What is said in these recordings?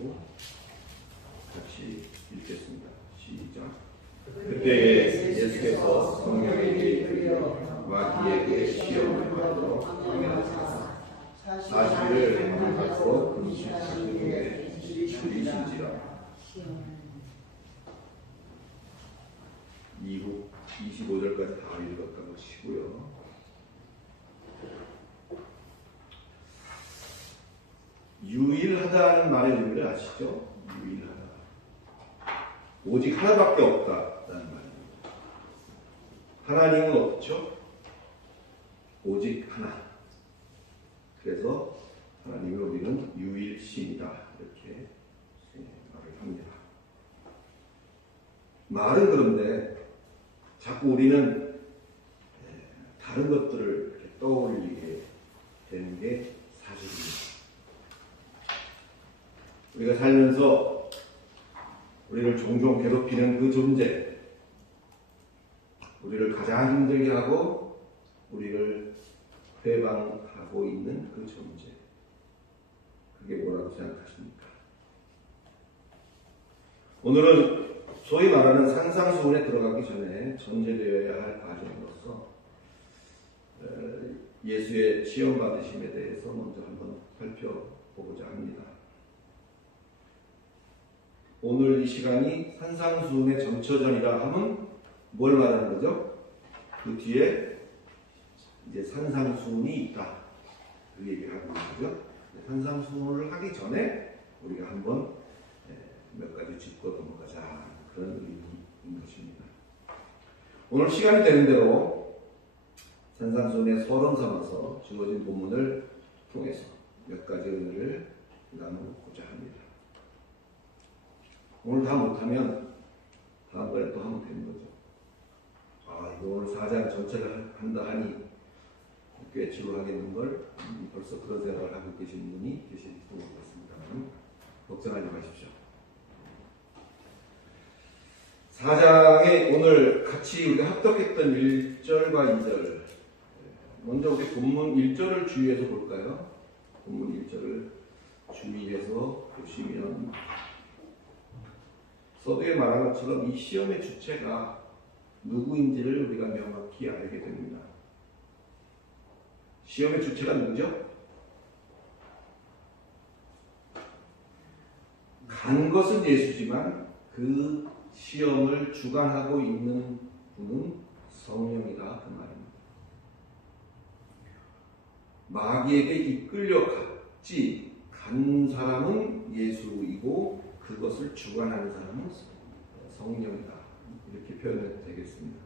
가지고 같이 읽겠습니다. 시작. 그때에 예수께서 성령에게 이르러 마귀에게 시험을 받으러 강요하사 40일을 반복하고 금식하신 후에 줄이신지라. 이후 25절까지 다 읽었다 보시고요. 유일하다는 말의 의미를 아시죠? 유일하다. 오직 하나밖에 없다라는 말입니다. 하나님은 없죠? 오직 하나. 그래서 하나님을 우리는 유일신이다 이렇게 말을 합니다. 말은 그런데 자꾸 우리는 다른 것들을 이렇게 떠올리게 되는 게 사실입니다. 우리가 살면서 우리를 종종 괴롭히는 그 존재, 우리를 가장 힘들게 하고 우리를 회방하고 있는 그 존재, 그게 뭐라고 생각하십니까? 오늘은 소위 말하는 상상수훈에 들어가기 전에 전제되어야 할 과정으로서 예수의 시험 받으심에 대해서 먼저 한번 살펴보고자 합니다. 오늘 이 시간이 산상수훈의 전처전이라 하면 뭘 말하는 거죠? 그 뒤에 이제 산상수훈이 있다. 그 얘기를 하고 있는 거죠. 산상수훈을 하기 전에 우리가 한번 몇 가지 짚고 넘어가자. 그런 의미인 것입니다. 오늘 시간이 되는 대로 산상수훈의 서론 삼아서 주어진 본문을 통해서 몇 가지 의미를 나누고자 합니다. 오늘 다 못하면 다음번에 또 하면 되는 거죠. 이거 오늘 4장 전체를 한다 하니 꽤 지루하겠는 걸 벌써 그런 생각을 하고 계신 분이 계실지도 모르겠습니다만 걱정하지 마십시오. 4장에 오늘 같이 우리가 합독했던 1절과 2절, 먼저 우리 본문 1절을 주의해서 볼까요? 본문 1절을 주의해서 보시면 서두에 말한 것처럼 이 시험의 주체가 누구인지를 우리가 명확히 알게 됩니다. 시험의 주체가 누구죠? 간 것은 예수지만 그 시험을 주관하고 있는 분은 성령이다 그 말입니다. 마귀에게 이끌려 갔지 간 사람은 예수이고 그것을 주관하는 사람은 성령이다. 이렇게 표현해도 되겠습니다.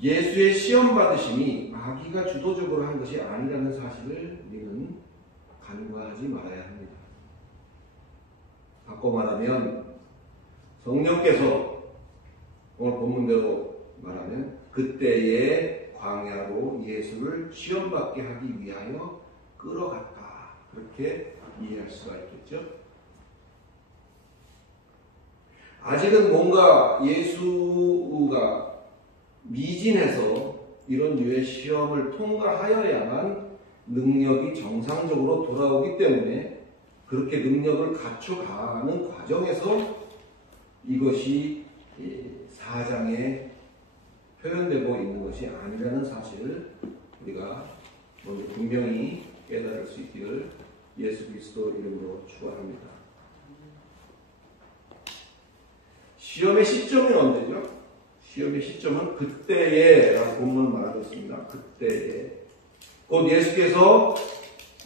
예수의 시험 받으심이 마귀가 주도적으로 한 것이 아니라는 사실을 우리는 간과하지 말아야 합니다. 바꿔 말하면 성령께서 오늘 본문대로 말하면 그때의 광야로 예수를 시험받게 하기 위하여 끌어갔다. 그렇게 이해할 수가 있겠죠. 아직은 뭔가 예수가 미진해서 이런 류의 시험을 통과하여야만 능력이 정상적으로 돌아오기 때문에 그렇게 능력을 갖춰가는 과정에서 이것이 4장에 표현되고 있는 것이 아니라는 사실을 우리가 먼저 분명히 깨달을 수 있기를 예수 그리스도 이름으로 축원합니다. 시험의 시점이 언제죠? 시험의 시점은 그때에 라고 본문은 말하고 있습니다. 그때에 곧 예수께서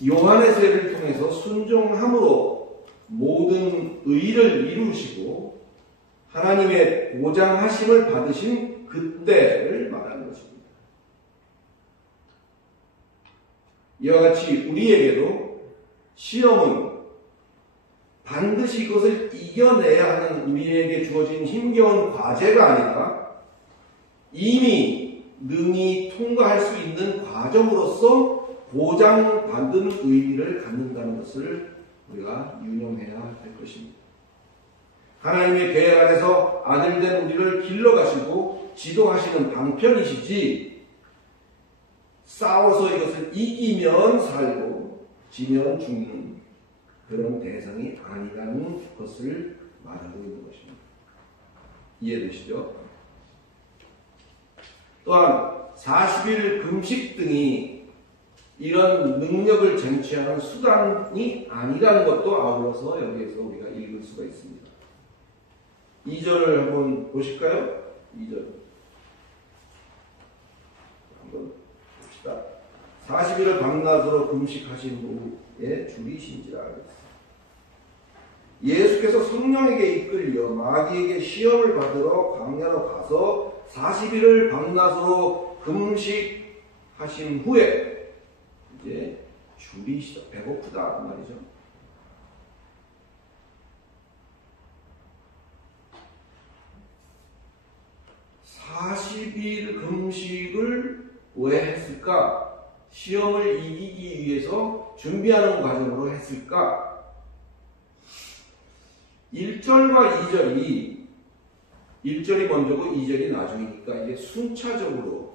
요한의 세례를 통해서 순종함으로 모든 의를 이루시고 하나님의 보장하심을 받으신 그때를 말하는 것입니다. 이와 같이 우리에게도 시험은 반드시 그것을 이겨내야 하는 우리에게 주어진 힘겨운 과제가 아니라 이미 능히 통과할 수 있는 과정으로서 보장받은 의미를 갖는다는 것을 우리가 유념해야 할 것입니다. 하나님의 계획 안에서 아들된 우리를 길러가시고 지도하시는 방편이시지 싸워서 이것을 이기면 살고 지면 죽는 그런 대상이 아니라는 것을 말하고 있는 것입니다. 이해되시죠? 또한 40일 금식 등이 이런 능력을 쟁취하는 수단이 아니라는 것도 아울러서 여기에서 우리가 읽을 수가 있습니다. 2절을 한번 보실까요? 2절 한번 봅시다. 40일을 밤낮으로 금식하신 후에 줄이신지라. 예수께서 성령에게 이끌려 마귀에게 시험을 받으러 광야로 가서 40일을 밤낮으로 금식하신 후에 이제 줄이시다. 배고프다 그 말이죠. (40일) 금식을 왜 했을까? 시험을 이기기 위해서 준비하는 과정으로 했을까? 1절과 2절이 먼저고 2절이 나중이니까 이게 순차적으로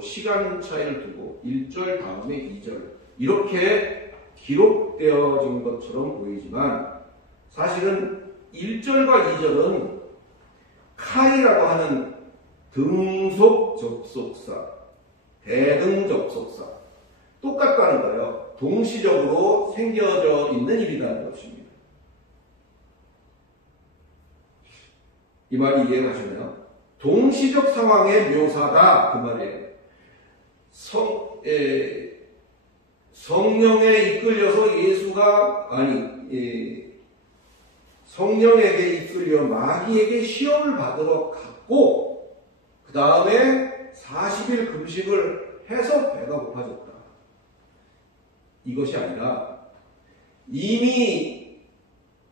시간 차이를 두고 1절 다음에 2절 이렇게 기록되어진 것처럼 보이지만 사실은 1절과 2절은 칼이라고 하는 등속 접속사, 대등 접속사 똑같다는 거예요. 동시적으로 생겨져 있는 일이라는 것입니다. 이 말이 이해가시나요? 동시적 상황의 묘사다 그 말이에요. 성령에 이끌려서 성령에게 이끌려 마귀에게 시험을 받으러 갔고 그 다음에 40일 금식을 해서 배가 고파졌다. 이것이 아니라 이미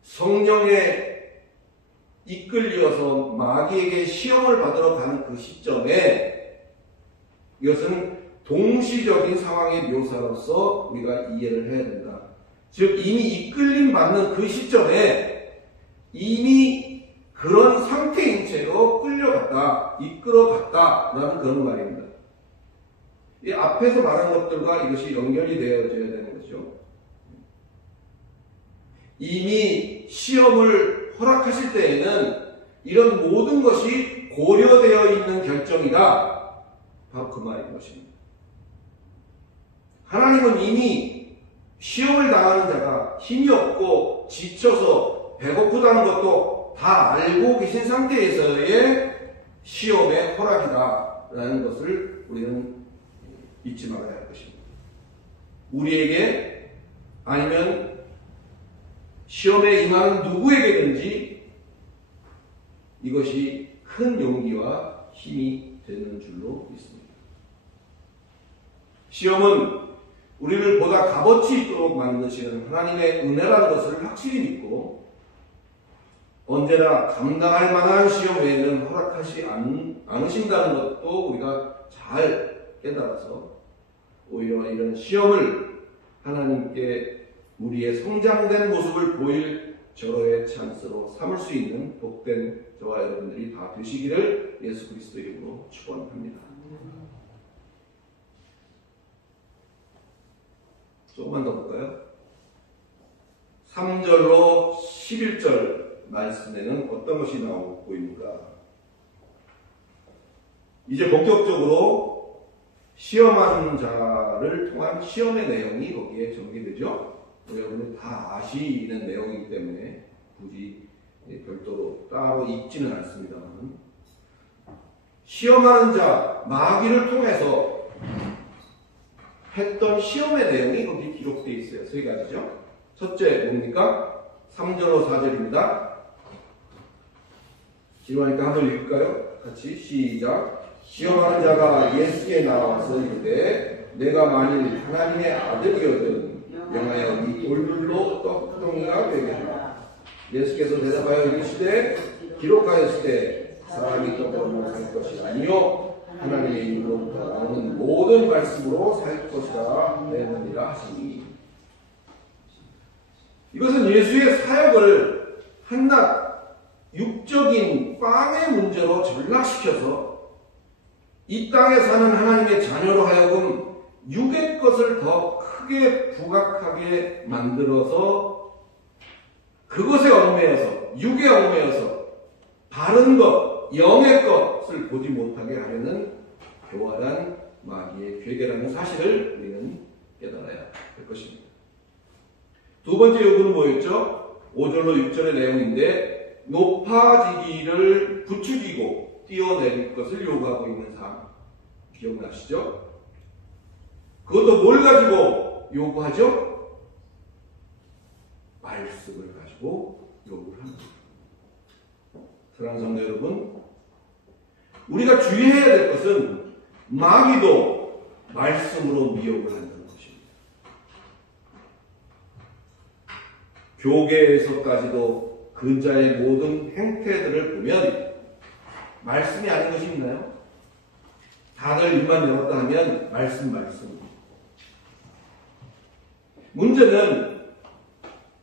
성령에 이끌려서 마귀에게 시험을 받으러 가는 그 시점에 이것은 동시적인 상황의 묘사로서 우리가 이해를 해야 된다. 즉 이미 이끌림 받는 그 시점에 이미 그런 상태인 채로 끌려갔다, 이끌어갔다라는 그런 말입니다. 이 앞에서 말한 것들과 이것이 연결이 되어져야 되는 거죠. 이미 시험을 허락하실 때에는 이런 모든 것이 고려되어 있는 결정이다. 바로 그 말인 것입니다. 하나님은 이미 시험을 당하는 자가 힘이 없고 지쳐서 배고프다는 것도 다 알고 계신 상태에서의 시험의 허락이다라는 것을 우리는 잊지 말아야 할 것입니다. 우리에게 아니면 시험에 임하는 누구에게든지 이것이 큰 용기와 힘이 되는 줄로 믿습니다. 시험은 우리를 보다 값어치 있도록 만드시는 하나님의 은혜라는 것을 확실히 믿고 언제나 감당할 만한 시험 외에는 허락하지 않으신다는 것도 우리가 잘 깨달아서 오히려 이런 시험을 하나님께 우리의 성장된 모습을 보일 절호의 찬스로 삼을 수 있는 복된 저와 여러분들이 다 되시기를 예수 그리스도 이름으로 축원합니다. 조금만 더 볼까요? 3절로 11절 말씀에는 어떤 것이 나오고 있는가? 이제 본격적으로 시험하는 자를 통한 시험의 내용이 거기에 전개되죠. 여러분은 다 아시는 내용이기 때문에 굳이 별도로 따로 읽지는 않습니다만 시험하는 자, 마귀를 통해서 했던 시험의 내용이 거기 기록되어 있어요. 세 가지죠. 첫째 뭡니까? 3절로 4절입니다. 지루하니까 한번 읽을까요? 같이 시작. 시험하는 자가 예수께 나와서 이르되 내가 만일 하나님의 아들이거든 명하여 이 돌들로 떡덩이가 되게 하라. 예수께서 대답하여 이르시되 기록하였으되 사람이 떡으로 살 것이 아니요 하나님의 이름으로부터 나오는 모든 말씀으로 살 것이라 하였느니라 하시니. 이것은 예수의 사역을 한낱 육적인 빵의 문제로 전락시켜서 이 땅에 사는 하나님의 자녀로 하여금 육의 것을 더 크게 부각하게 만들어서 그것에 얽매여서, 육에 얽매여서 바른 것, 영의 것을 보지 못하게 하려는 교활한 마귀의 괴계라는 사실을 우리는 깨달아야 할 것입니다. 두 번째 요구는 뭐였죠? 5절로 6절의 내용인데 높아지기를 부추기고 뛰어내릴 것을 요구하고 있는 삶 기억나시죠? 그것도 뭘 가지고 요구하죠? 말씀을 가지고 요구를 합니다. 사랑하는 성도 여러분, 우리가 주의해야 될 것은 마귀도 말씀으로 미혹을 한다는 것입니다. 교계에서까지도 근자의 모든 행태들을 보면 말씀이 아닌 것이 있나요? 다들 입만 열었다 하면 말씀. 문제는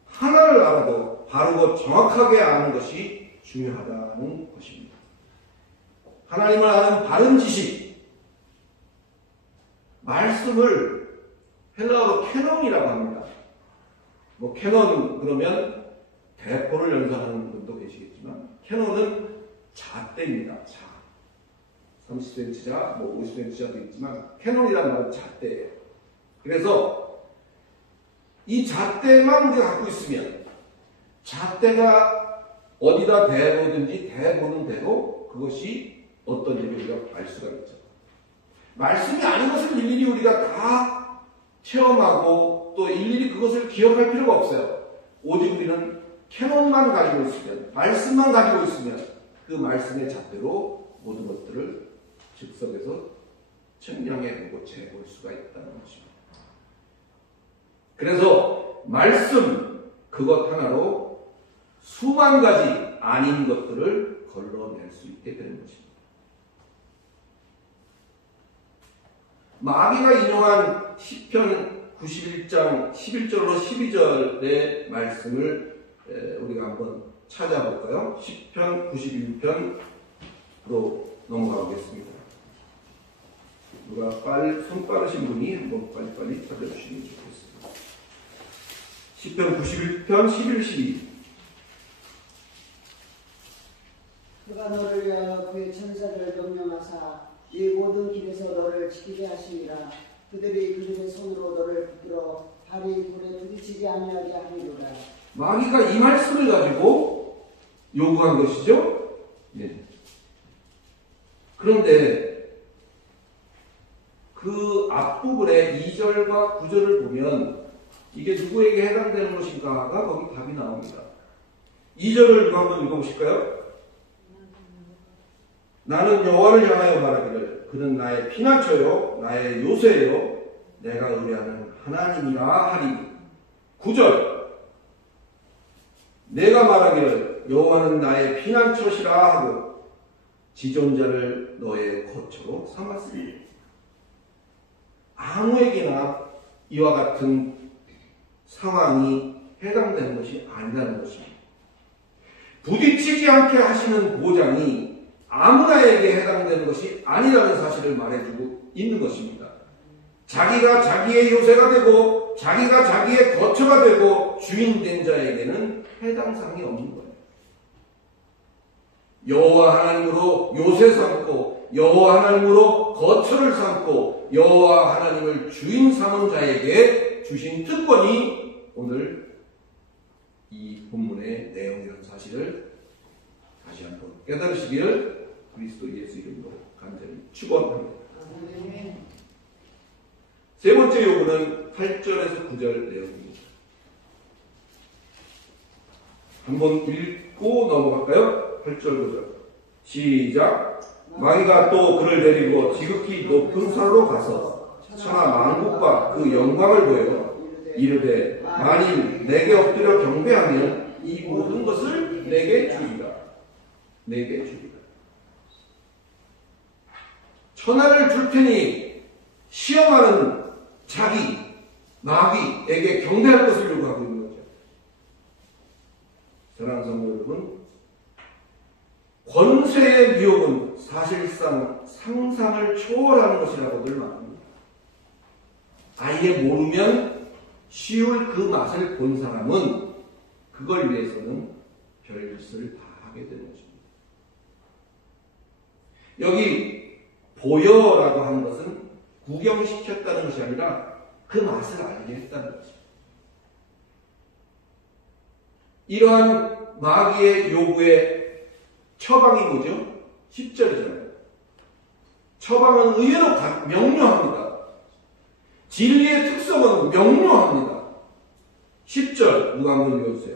하나를 알아도 바르고 정확하게 아는 것이 중요하다는 것입니다. 하나님을 아는 바른 지식, 말씀을 헬라어로 캐논이라고 합니다. 뭐 캐논 그러면 대포를 연상하는 분도 계시겠지만 캐논은 잣대입니다. 자. 30cm자, 뭐 50cm자도 있지만 캐논이라는 말은 잣대예요. 그래서 이 잣대만 우리가 갖고 있으면 잣대가 어디다 대보든지 대보는 대로 그것이 어떤 일을 우리가 알 수가 있죠. 말씀이 아닌 것을 일일이 우리가 다 체험하고 또 일일이 그것을 기억할 필요가 없어요. 오직 우리는 캐논만 가지고 있으면, 말씀만 가지고 있으면 그 말씀의 잣대로 모든 것들을 즉석에서 측량해보고 재볼 수가 있다는 것입니다. 그래서 말씀 그것 하나로 수만 가지 아닌 것들을 걸러낼 수 있게 되는 것입니다. 마귀가 인용한 시편 91장 11절로 12절의 말씀을 우리가 한번 찾아볼까요? 시편 91편으로 넘어가겠습니다. 누가 손 빠르신 분이 한번 빨리빨리 찾아주시면 좋겠습니다. 시편 91편 11, 12. 그가 너를 위하여 그의 천사를 명령하사 네 모든 길에서 너를 지키게 하시니라. 그들이 그들의 손으로 너를 붙들어 발이 돌에 부딪히지 아니하게 하리로라. 마귀가 이 말씀을 가지고 요구한 것이죠. 예. 그런데 그 앞부분에 2절과 9절을 보면 이게 누구에게 해당되는 것인가가 거기 답이 나옵니다. 2절을 누가 한번 읽어보실까요? 나는 여호와를 향하여 말하기를 그는 나의 피난처요 나의 요새요 내가 의뢰하는 하나님이라 하리니. 9절 내가 말하기를 여호와는 나의 피난처시라 하고 지존자를 너의 거처로 삼았으니. 아무에게나 이와 같은 상황이 해당되는 것이 아니라는 것입니다. 부딪히지 않게 하시는 보장이 아무나에게 해당되는 것이 아니라는 사실을 말해주고 있는 것입니다. 자기가 자기의 요새가 되고 자기가 자기의 거처가 되고 주인된 자에게는 해당 사항이 없는 거예요. 여호와 하나님으로 요새 삼고 여호와 하나님으로 거처를 삼고 여호와 하나님을 주인 삼은 자에게 주신 특권이 오늘 이 본문의 내용이라는 사실을 다시 한번 깨달으시기를 그리스도 예수 이름으로 간절히 축원합니다. 세 번째 요구는 8절에서 9절 내용입니다. 한번 읽고 넘어갈까요? 8절 9절 시작. 마귀가 또 그를 데리고 지극히 높은 산으로 가서 천하 만국과 그 영광을 보여 이르되 만일 내게 엎드려 경배하면 이 모든 것을 내게 주리라. 내게 주리라. 천하를 줄 테니 시험하는 자기 마귀에게 경배할 것을 요구하고 있는 거죠. 사랑하는 성도 여러분, 권세의 미혹은 사실상 상상을 초월하는 것이라고들 말합니다. 아예 모르면 쉬울 그 맛을 본 사람은 그걸 위해서는 별짓을 다 하게 되는 것입니다. 여기 보여라고 하는 것은 구경시켰다는 것이 아니라 그 맛을 알게 했다는 것입니다. 이러한 마귀의 요구의 처방이 뭐죠? 10절이잖아요. 처방은 의외로 명료합니다. 진리의 특성은 명료합니다. 10절 누가 한번 읽어주세요.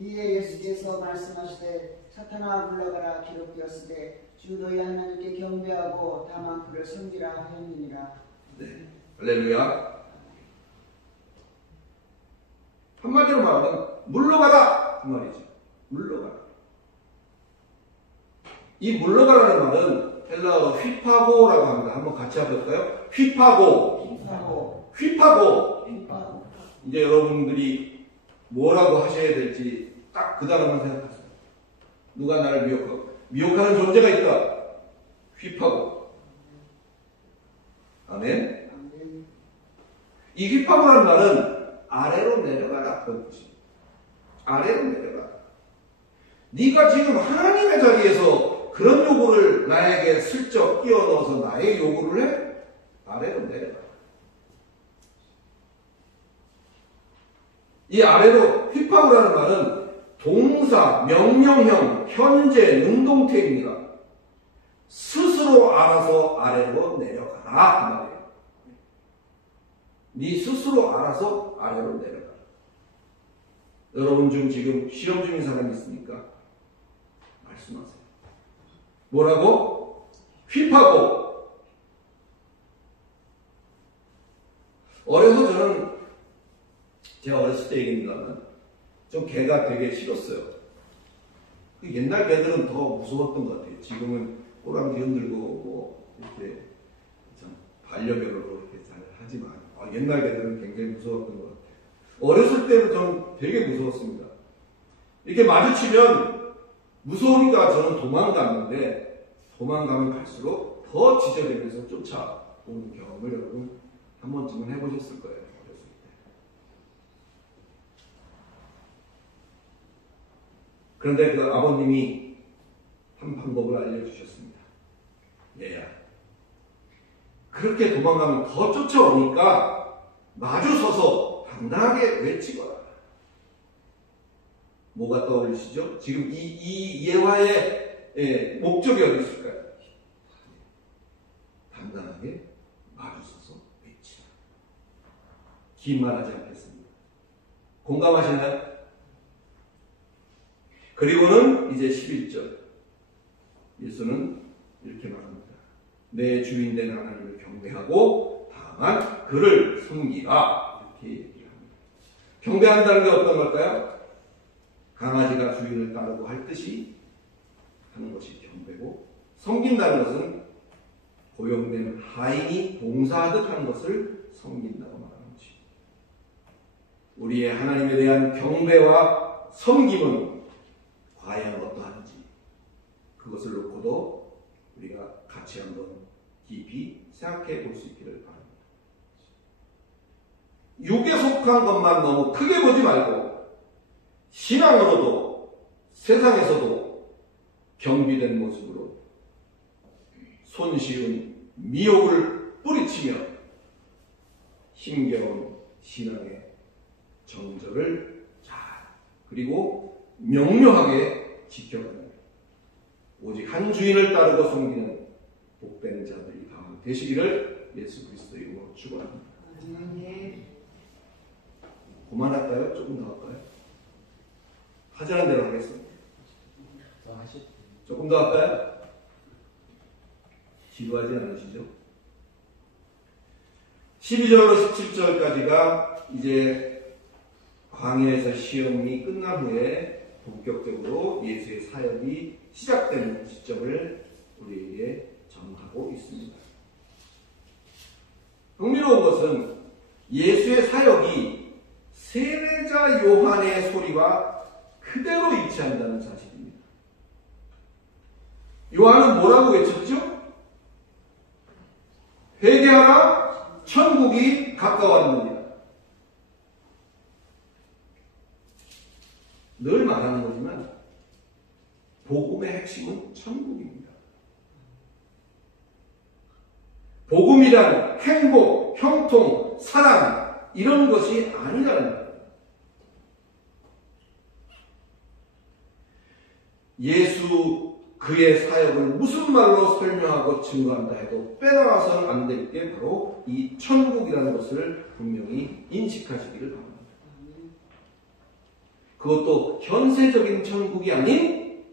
이에 예수께서 말씀하시되 사탄아 물러가라 기록되었으되 주 너희 하나님께 경배하고 다만 그를 섬기라 하였느니라. 네, 할렐루야. 한마디로 말하면 물러가라 그 말이죠. 물러가라. 이 물러가라는 말은 헬라어로 휘파고라고 합니다. 한번 같이 해볼까요? 휘파고. 이제 여러분들이 뭐라고 하셔야 될지 딱 그 단어만 생각하세요. 누가 나를 미혹하는 존재가 있다. 휘파고. 아멘. 이 휘파고라는 말은 아래로 내려가라 그런 뜻입니다. 아래로 내려가라. 네가 지금 하나님의 자리에서 그런 요구를 나에게 슬쩍 끼워 넣어서 나의 요구를 해? 아래로 내려가라. 이 아래로 휘파고라는 말은 동사, 명령형, 현재, 능동태입니다. 스스로 알아서 아래로 내려가라 그 말이에요. 네 스스로 알아서 아래로 내려가라. 여러분 중 지금 시험 중인 사람이 있습니까? 말씀하세요. 뭐라고? 휘파고. 어려서 저는 제가 어렸을 때 얘기입니다만 좀 개가 되게 싫었어요. 옛날 개들은 더 무서웠던 것 같아요. 지금은 꼬랑지 흔들고 뭐 이렇게 참 반려견으로 이렇게 잘 하지만 옛날 개들은 굉장히 무서웠던 것 같아요. 어렸을 때는 좀 되게 무서웠습니다. 이렇게 마주치면 무서우니까 저는 도망갔는데 도망가면 갈수록 더 지저대면서 쫓아오는 경험을 여러분 한 번쯤은 해보셨을 거예요. 어렸을 때. 그런데 그 아버님이 한 방법을 알려주셨습니다. 얘야, 그렇게 도망가면 더 쫓아오니까 마주 서서 당당하게 외치거라. 뭐가 떠올리시죠? 지금 이 예화의 목적이 어디 있을까요? 당당하게 마주 서서 외치라. 긴 말 하지 않겠습니다. 공감하시나요? 그리고는 이제 11절. 예수는 이렇게 말합니다. 내 주인 된 하나님을 경배하고 다만 그를 섬기라. 이렇게 얘기합니다. 경배한다는 게 어떤 걸까요? 강아지가 주인을 따르고 할 듯이 하는 것이 경배고, 섬긴다는 것은 고용된 하인이 봉사하듯 하는 것을 섬긴다고 말하는 것입니다. 우리의 하나님에 대한 경배와 섬김은 과연 어떠한지 그것을 놓고도 우리가 같이 한번 깊이 생각해 볼 수 있기를 바랍니다. 육에 속한 것만 너무 크게 보지 말고 신앙으로도 세상에서도 경비된 모습으로 손쉬운 미혹을 뿌리치며 힘겨운 신앙의 정절을 잘 그리고 명료하게 지켜가는 오직 한 주인을 따르고 섬기는 복된 자들이 다 되시기를 예수 그리스도의 이름으로 축원합니다. 그만할까요? 조금 더 할까요? 하자는 대로 하겠습니다. 조금 더 할까요? 지루하지 않으시죠? 12절로 17절까지가 이제 광야에서 시험이 끝난 후에 본격적으로 예수의 사역이 시작되는 시점을 우리에게 전하고 있습니다. 흥미로운 것은 예수의 사역이 세례자 요한의 소리와 그대로 일치한다는 사실입니다. 요한은 뭐라고 외쳤죠? 회개하라, 천국이 가까웠느니라. 늘 말하는 거지만 복음의 핵심은 천국입니다. 복음이란 행복, 형통, 사랑 이런 것이 아니라는 거예요. 예수 그의 사역을 무슨 말로 설명하고 증거한다 해도 빼나가서는 안 될 게 바로 이 천국이라는 것을 분명히 인식하시기를 바랍니다. 그것도 현세적인 천국이 아닌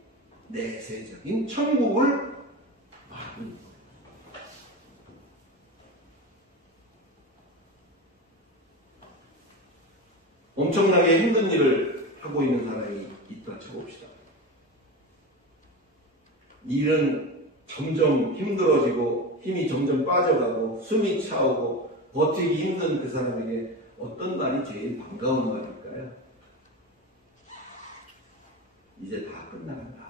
내세적인 천국을 말합니다. 엄청나게 힘든 일을 하고 있는 사람이 있다 쳐봅시다. 일은 점점 힘들어지고 힘이 점점 빠져가고 숨이 차오고 버티기 힘든 그 사람에게 어떤 말이 제일 반가운 말일까요? 이제 다 끝나간다.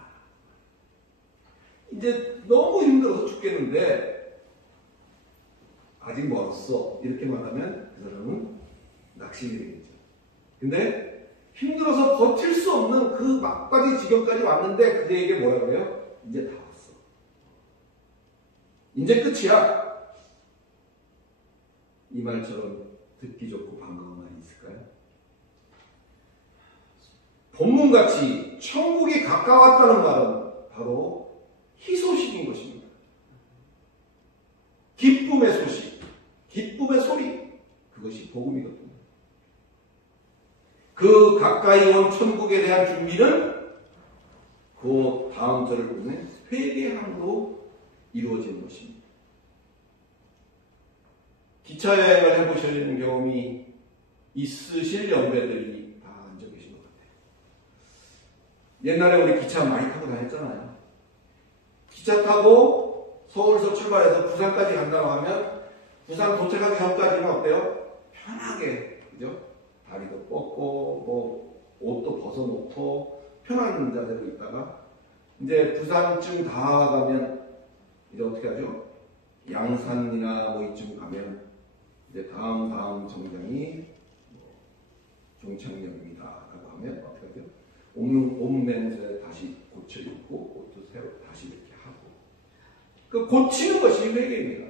이제 너무 힘들어서 죽겠는데 아직 멀었어. 이렇게 말하면 그 사람은 낙심이 되겠죠. 근데 힘들어서 버틸 수 없는 그 막바지 지경까지 왔는데 그대에게 뭐라 그래요? 이제 다 왔어. 이제 끝이야. 이 말처럼 듣기 좋고 반가운 말이 있을까요? 본문같이 천국이 가까웠다는 말은 바로 희소식인 것입니다. 기쁨의 소식, 기쁨의 소리, 그것이 복음이거든요. 그 가까이 온 천국에 대한 준비는 그 다음 절을 보면 회개함으로 이루어지는 것입니다. 기차 여행을 해보시는 경험이 있으실 연배들이 다 앉아 계신 것 같아요. 옛날에 우리 기차 많이 타고 다녔잖아요. 기차 타고 서울에서 출발해서 부산까지 간다고 하면 부산 도착하기 전까지는 어때요? 편하게, 그죠? 다리도 뻗고 뭐 옷도 벗어놓고 편한 자세로 있다가 이제 부산쯤 다 가면 이제 어떻게 하죠? 양산이나 뭐 이쯤 가면 이제 다음 정장이 뭐 종착역입니다 라고 하면 어떻게 하죠? 옷매무새 다시 고쳐 입고 옷도 새로 다시 이렇게 하고 그 고치는 것이 회개입니다.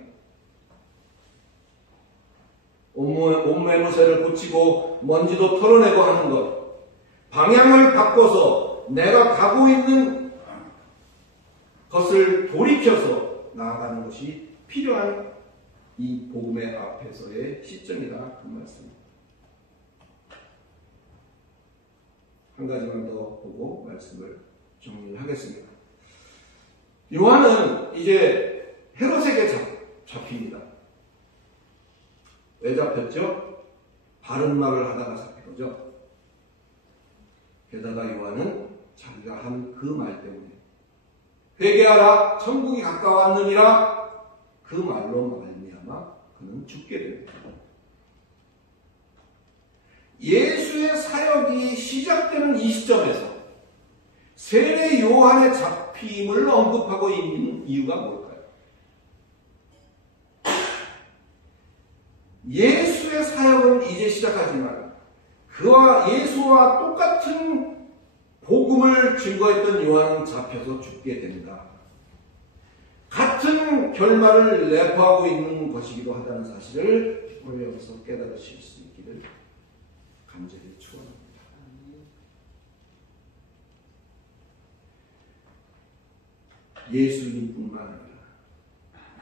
옷매무새를 고치고 먼지도 털어내고 하는 것, 방향을 바꿔서 내가 가고 있는 것을 돌이켜서 나아가는 것이 필요한 이 복음의 앞에서의 시점이다 그 말씀입니다. 한 가지만 더 보고 말씀을 정리하겠습니다. 요한은 이제 헤롯에게 잡힙니다. 왜 잡혔죠? 바른 말을 하다가 잡힌 거죠. 게다가 요한은 자기가 한 그 말 때문에 회개하라 천국이 가까웠느니라 그 말로 말미암아 그는 죽게 됩니다. 예수의 사역이 시작되는 이 시점에서 세례 요한의 잡힘을 언급하고 있는 이유가 뭘까요? 예수의 사역은 이제 시작하지만 그와 예수와 똑같은 복음을 증거했던 요한은 잡혀서 죽게 된다. 같은 결말을 내포하고 있는 것이기도 하다는 사실을 여기서 깨달으실 수 있기를 간절히 축원합니다. 예수님뿐만 아니라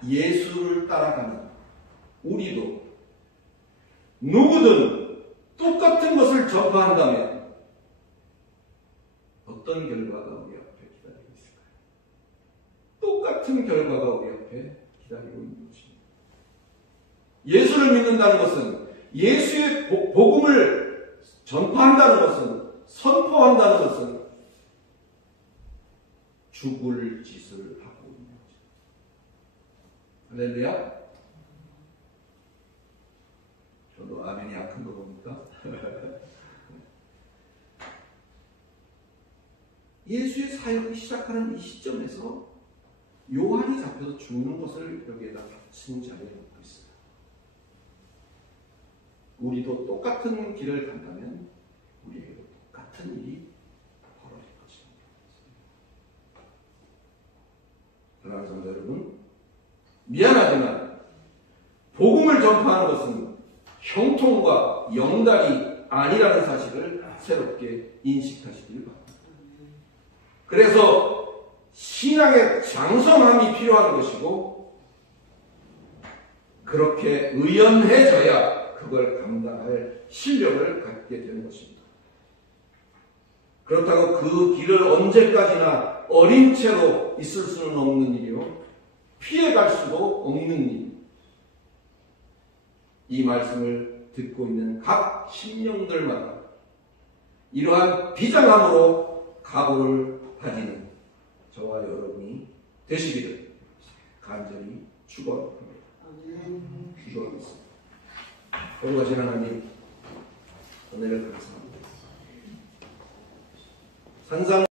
예수를 따라가는 우리도 누구든 똑같은 것을 전파한다면 어떤 결과가 우리 앞에 기다리고 있을까요? 똑같은 결과가 우리 앞에 기다리고 있는 것입니다. 예수를 믿는다는 것은 예수의 복음을 전파한다는 것은 선포한다는 것은 죽을 짓을 하고 있는 거죠. 할렐루야. 저도 아멘이 약한 거 봅니까? 예수의 사역을 시작하는 이 시점에서 요한이 잡혀서 죽는 것을 여기에다 갇힌 자리에 놓고 있어요. 우리도 똑같은 길을 간다면 우리에게도 똑같은 일이 벌어질 것입니다. 사랑하는 성도 여러분, 미안하지만 복음을 전파하는 것은 형통과 영달이 아니라는 사실을 새롭게 인식하시길 바랍니다. 그래서 신앙의 장성함이 필요한 것이고, 그렇게 의연해져야 그걸 감당할 실력을 갖게 되는 것입니다. 그렇다고 그 길을 언제까지나 어린 채로 있을 수는 없는 일이요, 피해갈 수도 없는 일. 이 말씀을 듣고 있는 각 심령들마다 이러한 비장함으로 각오를 다지는 저와 여러분이 되시기를 간절히 축원합니다. 기도하겠습니다. 거룩하신 하나님, 은혜를 감사합니다. 산상